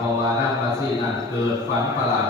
ภาวาน่ามาสีนั้นเกิดฝันประหลาด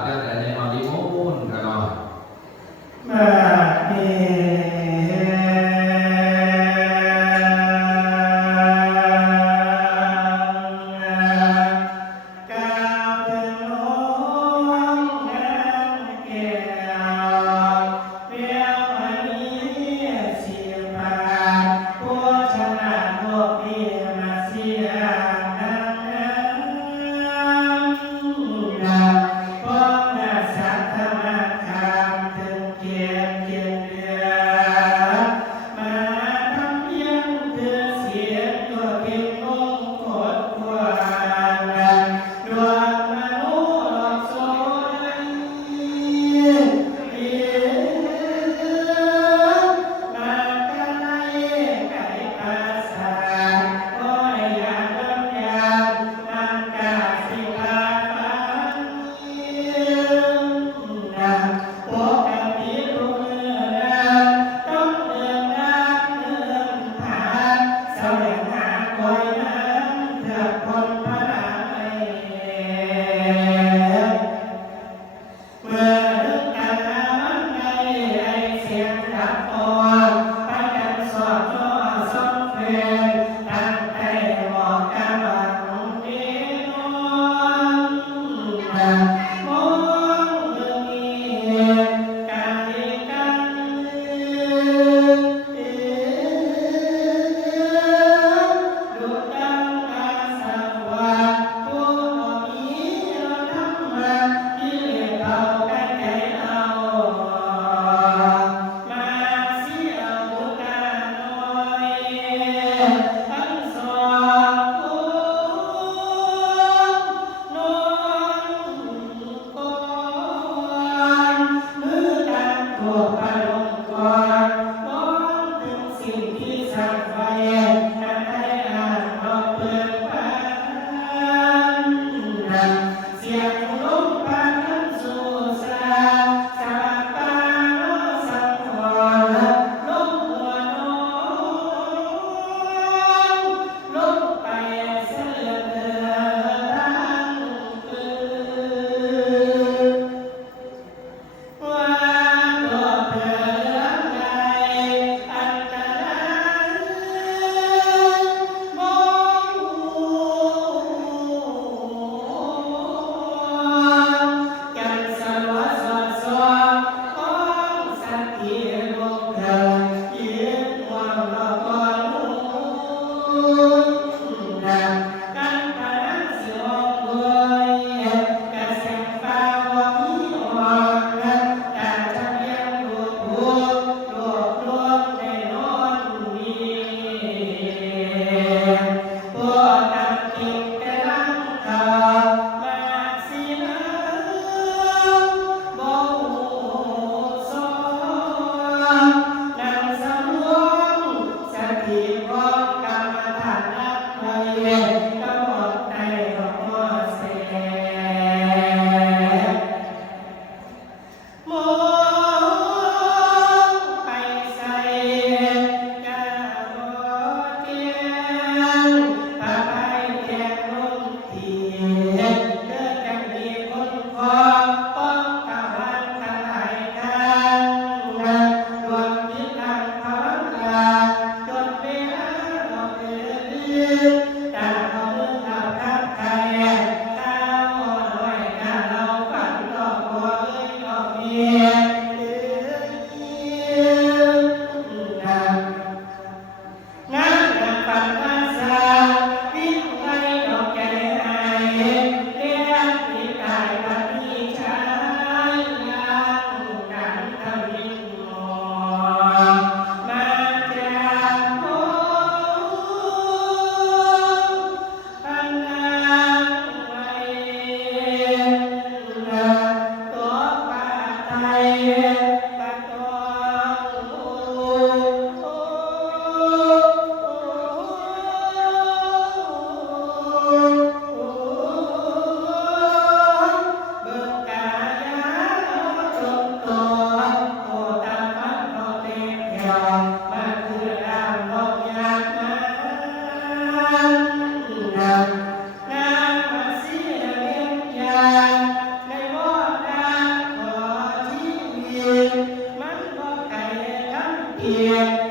爹